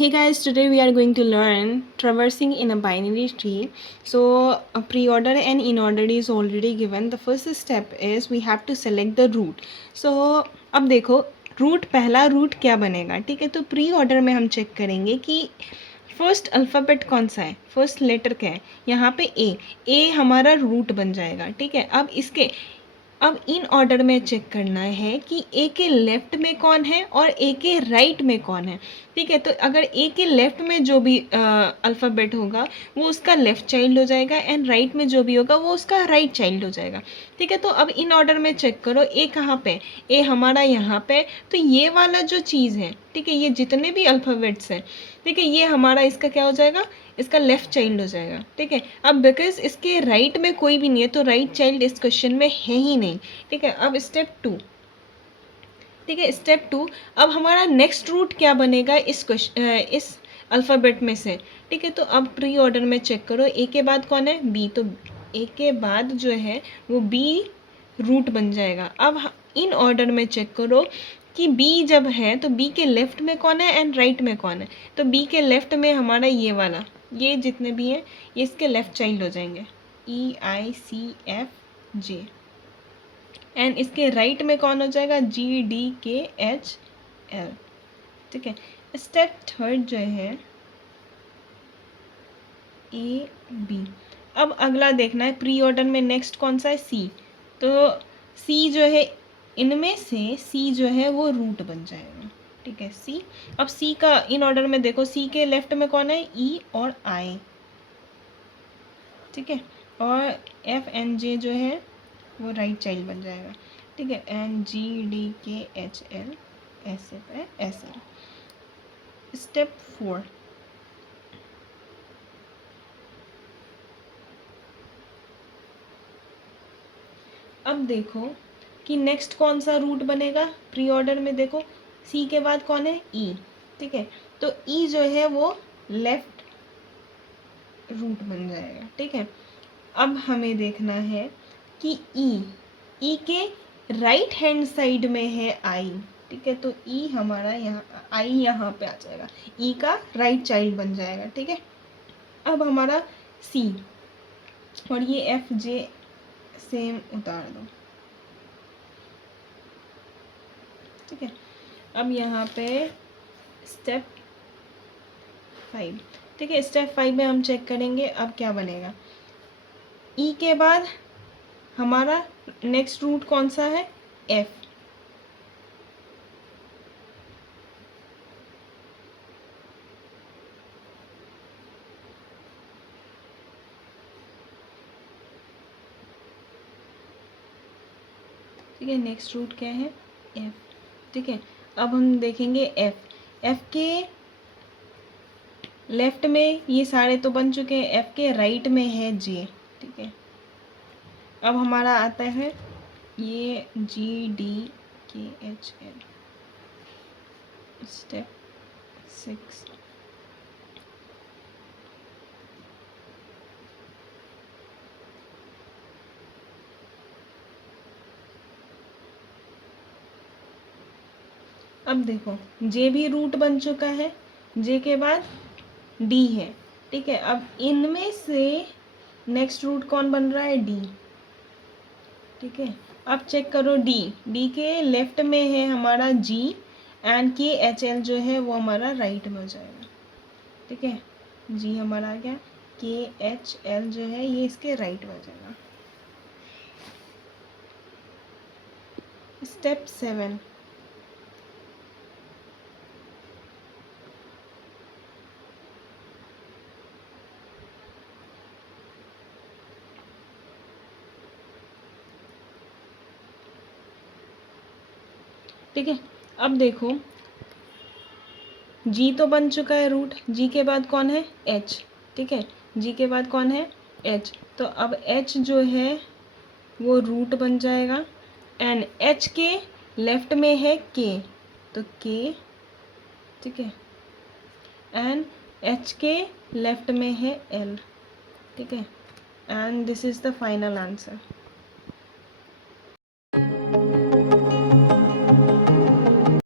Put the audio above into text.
Hey guys, today we are going to learn traversing in a binary tree. So a pre-order and in-order is already given. The first step is we have to select the root. So अब देखो root पहला root क्या बनेगा, ठीक है। तो pre order में हम चेक करेंगे कि फर्स्ट अल्फ़ाबेट कौन सा है, फर्स्ट लेटर क्या है। यहाँ पे ए हमारा रूट बन जाएगा, ठीक है। अब इन ऑर्डर में चेक करना है कि ए के लेफ्ट में कौन है और ए के राइट में कौन है, ठीक है। तो अगर ए के लेफ्ट में जो भी अल्फ़ाबेट होगा वो उसका लेफ़्ट चाइल्ड हो जाएगा एंड राइट में जो भी होगा वो उसका राइट चाइल्ड हो जाएगा, ठीक है। तो अब इन ऑर्डर में चेक करो ए कहाँ पे, ए हमारा यहाँ पे। तो ये वाला जो चीज़ है, ठीक है, ये जितने भी अल्फ़ाबेट्स हैं, ठीक है, ये हमारा इसका क्या हो जाएगा, इसका लेफ़्ट चाइल्ड हो जाएगा, ठीक है। अब बिकॉज इसके राइट में कोई भी नहीं है तो राइट चाइल्ड इस क्वेश्चन में है ही नहीं, ठीक है। अब स्टेप 2, ठीक है, स्टेप 2। अब हमारा नेक्स्ट रूट क्या बनेगा इस अल्फ़ाबेट में से, ठीक है। तो अब प्री ऑर्डर में चेक करो ए के बाद कौन है, बी। तो ए के बाद जो है वो बी रूट बन जाएगा। अब इन ऑर्डर में चेक करो कि बी जब है तो बी के लेफ़्ट में कौन है एंड राइट में कौन है। तो बी के लेफ़्ट में हमारा ये वाला, ये जितने भी हैं ये इसके लेफ़्ट चाइल्ड हो जाएंगे, EICFJ। एंड इसके राइट में कौन हो जाएगा, GDKHL, ठीक है। स्टेप थर्ड जो है AB। अब अगला देखना है प्री ऑर्डर में नेक्स्ट कौन सा है, C। तो C जो है इनमें से C जो है वो रूट बन जाएगा, ठीक है, C। अब C का इन ऑर्डर में देखो, C के लेफ्ट में कौन है, E और I, ठीक है। और FNJ जो है वो राइट चाइल्ड बन जाएगा, ठीक है। एंड GDKHL ऐसे पे ऐसे। स्टेप 4, अब देखो कि नेक्स्ट कौन सा रूट बनेगा प्री ऑर्डर में। देखो सी के बाद कौन है, ई, ठीक है। तो ई जो है वो लेफ्ट रूट बन जाएगा, ठीक है। अब हमें देखना है कि ई के राइट हैंड साइड में है आई, ठीक है। तो ई हमारा यहाँ, आई यहाँ पे आ जाएगा, ई का राइट चाइल्ड बन जाएगा, ठीक है। अब हमारा सी और ये एफ जे सेम उतार दो, ठीक है। अब यहाँ पे स्टेप 5, ठीक है। स्टेप 5 में हम चेक करेंगे अब क्या बनेगा। ई के बाद हमारा नेक्स्ट रूट कौन सा है, एफ, ठीक है। नेक्स्ट रूट क्या है, एफ, ठीक है। अब हम देखेंगे एफ के लेफ्ट में ये सारे तो बन चुके हैं, एफ के राइट में है जे, ठीक है। अब हमारा आता है ये GDKHL। स्टेप 6, अब देखो जे भी रूट बन चुका है, जे के बाद डी है, ठीक है। अब इनमें से नेक्स्ट रूट कौन बन रहा है, डी, ठीक है। अब चेक करो डी के लेफ्ट में है हमारा जी एंड KHL जो है वो हमारा राइट में हो जाएगा, ठीक है। जी हमारा क्या, KHL जो है ये इसके राइट में हो जाएगा। स्टेप 7, ठीक है। अब देखो जी तो बन चुका है रूट, जी के बाद कौन है, एच, ठीक है। जी के बाद कौन है, एच। तो अब एच जो है वो रूट बन जाएगा एंड एच के लेफ्ट में है के, तो के, ठीक है। एंड एच के लेफ्ट में है एल, ठीक है। And this is the final answer.